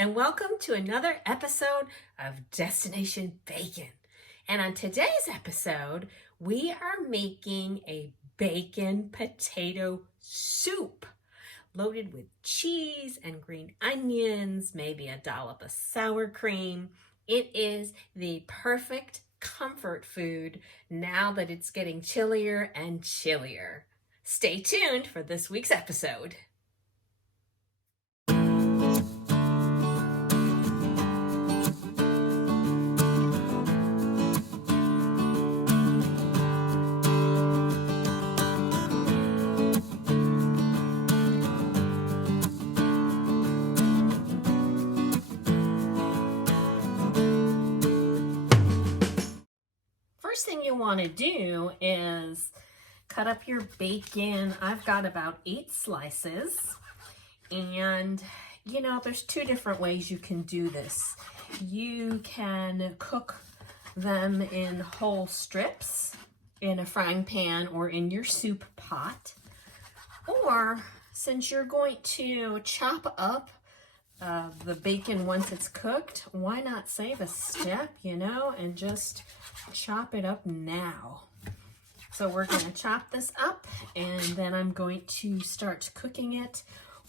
and welcome to another episode of Destination Bacon. And on today's episode, we are making a bacon potato soup loaded with cheese and green onions, maybe a dollop of sour cream. It is the perfect comfort food now that it's getting chillier and chillier. Stay tuned for this week's episode. First thing you want to do is cut up your bacon. I've got about 8 slices, and there's 2 different ways you can do this. You can cook them in whole strips in a frying pan or in your soup pot, or since you're going to chop up the bacon once it's cooked, why not save a step, and just chop it up now. So we're going to chop this up, and then I'm going to start cooking it.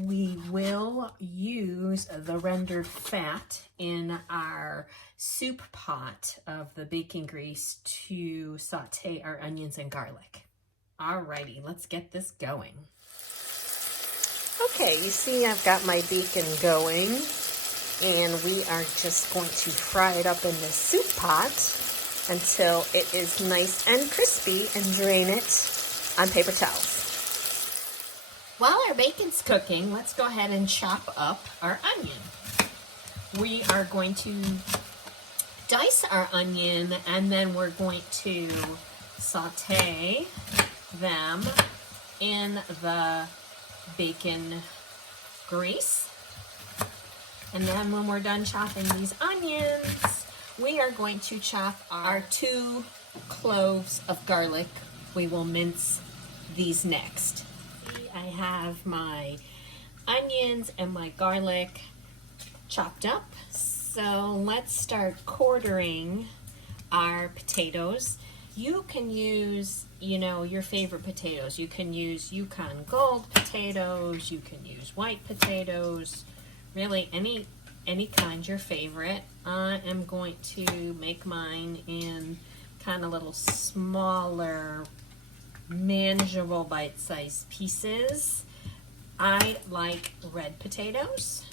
We will use the rendered fat in our soup pot of the bacon grease to saute our onions and garlic. Alrighty, let's get this going. Okay, you see I've got my bacon going, and we are just going to fry it up in the soup pot until it is nice and crispy, and drain it on paper towels. While our bacon's cooking, let's go ahead and chop up our onion. We are going to dice our onion, and then we're going to saute them in the bacon grease. And then when we're done chopping these onions, we are going to chop our 2 cloves of garlic. We will mince these next. I have my onions and my garlic chopped up. So let's start quartering our potatoes. You can use, your favorite potatoes. You can use Yukon Gold potatoes. You can use white potatoes. Really, any kind your favorite. I am going to make mine in kind of little smaller, manageable bite-sized pieces. I like red potatoes,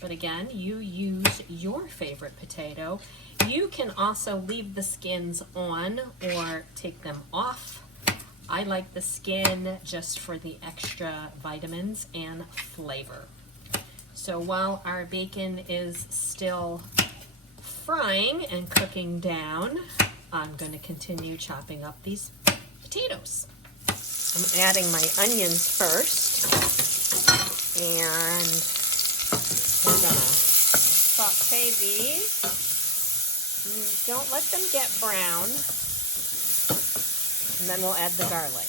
but again, you use your favorite potato. You can also leave the skins on or take them off. I like the skin just for the extra vitamins and flavor. So while our bacon is still frying and cooking down, I'm going to continue chopping up these potatoes. I'm adding my onions first, and we're going to saute these. Don't let them get brown, and then we'll add the garlic.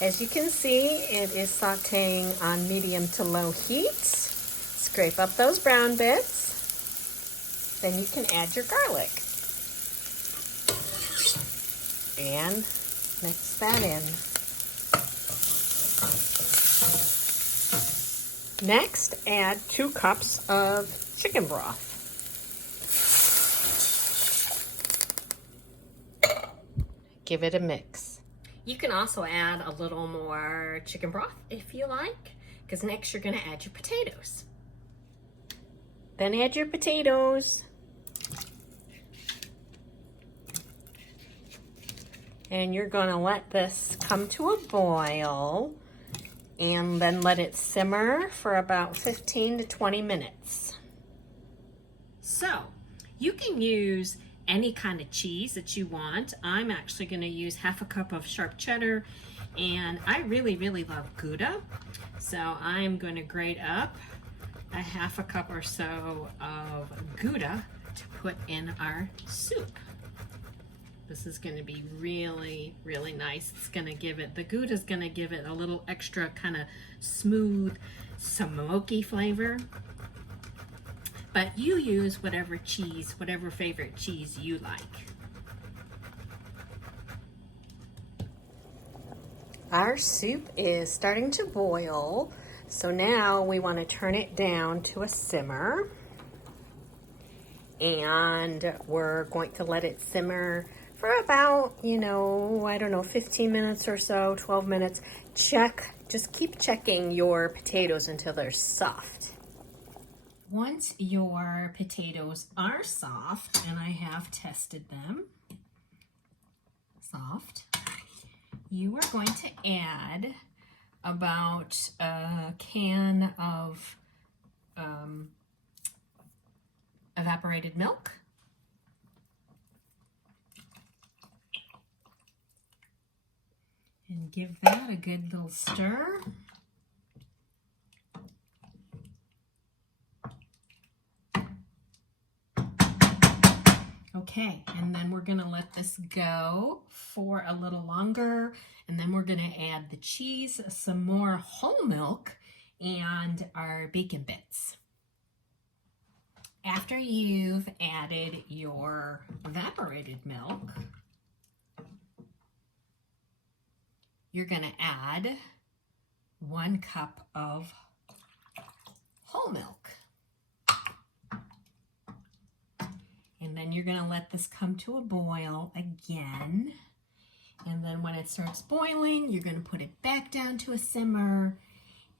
As you can see, it is sauteing on medium to low heat. Scrape up those brown bits. Then you can add your garlic. And mix that in. Next, add 2 cups of chicken broth. Give it a mix. You can also add a little more chicken broth if you like, because next you're going to add your potatoes. Then add your potatoes. And you're going to let this come to a boil, and then let it simmer for about 15 to 20 minutes. So, you can use any kind of cheese that you want. I'm actually going to use half a cup of sharp cheddar, and I really love Gouda, so I'm going to grate up a half a cup or so of Gouda to put in our soup. This is going to be really nice. It's going to give it, the Gouda is going to give it a little extra kind of smooth, smoky flavor. but you use whatever cheese, whatever favorite cheese you like. Our soup is starting to boil, so now we want to turn it down to a simmer. And we're going to let it simmer for about, I don't know, 15 minutes or so, 12 minutes. Just keep checking your potatoes until they're soft. Once your potatoes are soft, and I have tested them soft, you are going to add about a can of evaporated milk. And give that a good little stir. Okay, and then we're gonna let this go for a little longer, and then we're gonna add the cheese, some more whole milk, and our bacon bits. After you've added your evaporated milk, you're gonna add 1 cup of whole milk. And then you're gonna let this come to a boil again. And then when it starts boiling, you're gonna put it back down to a simmer,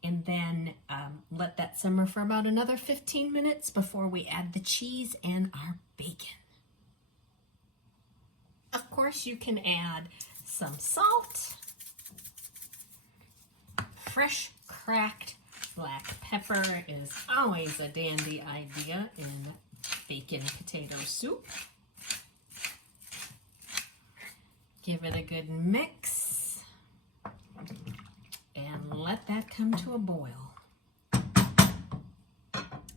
and then let that simmer for about another 15 minutes before we add the cheese and our bacon. Of course, you can add some salt, fresh cracked black pepper is always a dandy idea in bacon potato soup. Give it a good mix and let that come to a boil.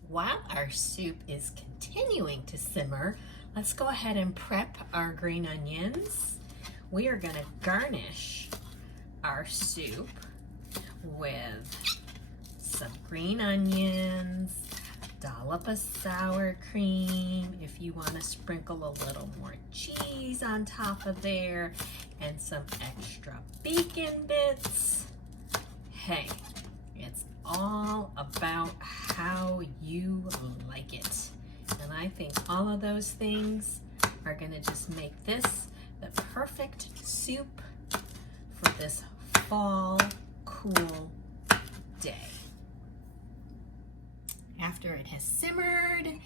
While our soup is continuing to simmer, let's go ahead and prep our green onions. We are going to garnish our soup with some green onions, dollop of sour cream, if you want to sprinkle a little more cheese on top of there, and some extra bacon bits. Hey, it's all about how you like it. And I think all of those things are going to just make this the perfect soup for this fall cool day. After it has simmered,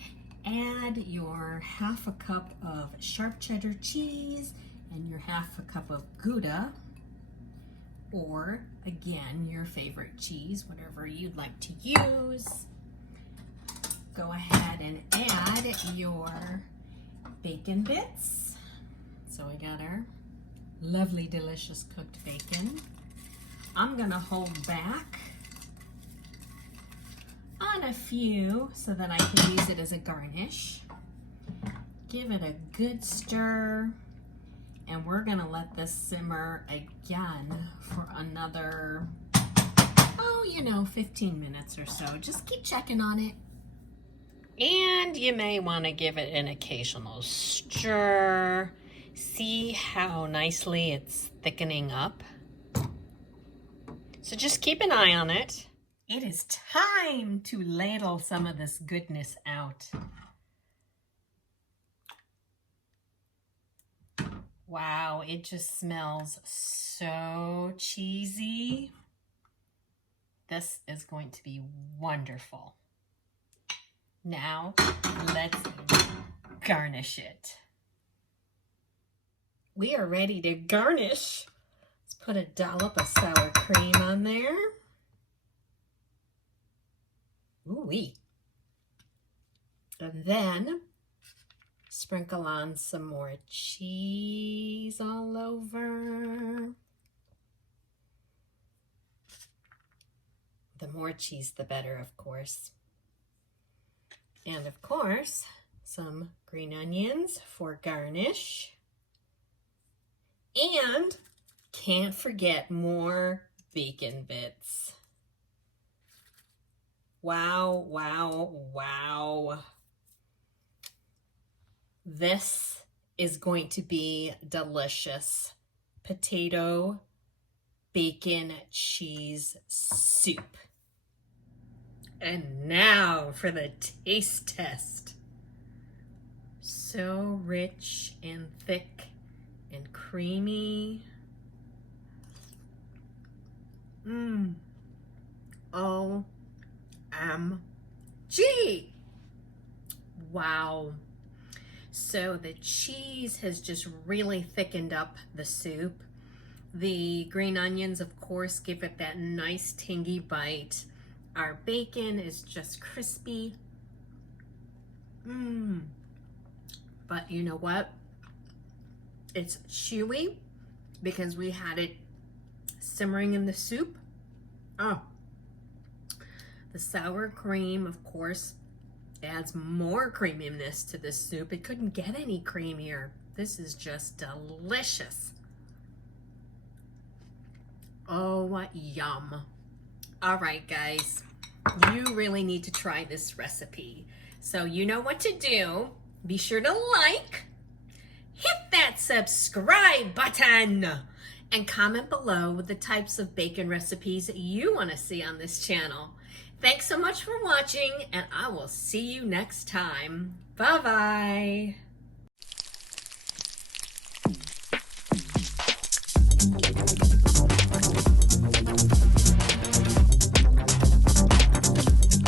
add your 1/2 cup of sharp cheddar cheese and your 1/2 cup of Gouda, or again, your favorite cheese, whatever you'd like to use. Go ahead and add your bacon bits. So we got our lovely, delicious cooked bacon. I'm gonna hold back on a few so that I can use it as a garnish. Give it a good stir, and we're gonna let this simmer again for another, 15 minutes or so. Just keep checking on it. And you may want to give it an occasional stir. See how nicely it's thickening up. So just keep an eye on it. It is time to ladle some of this goodness out. Wow, it just smells so cheesy. This is going to be wonderful. Now, let's garnish it. We are ready to garnish. Let's put a dollop of sour cream on there. Ooh-wee. And then sprinkle on some more cheese all over. The more cheese, the better, of course. And of course, some green onions for garnish. And can't forget more bacon bits. Wow, wow, wow. This is going to be delicious. Potato, bacon, cheese soup. And now for the taste test. So rich and thick and creamy. OMG. Wow. So the cheese has just really thickened up the soup. The green onions, of course, give it that nice tangy bite. Our bacon is just crispy. But you know what? It's chewy because we had it simmering in the soup. Oh, the sour cream, of course, adds more creaminess to this soup. It couldn't get any creamier. This is just delicious. Oh, yum. All right, guys, you really need to try this recipe. So you know what to do. Be sure to like, hit that subscribe button, and comment below with the types of bacon recipes that you want to see on this channel. Thanks so much for watching, and I will see you next time. Bye-bye.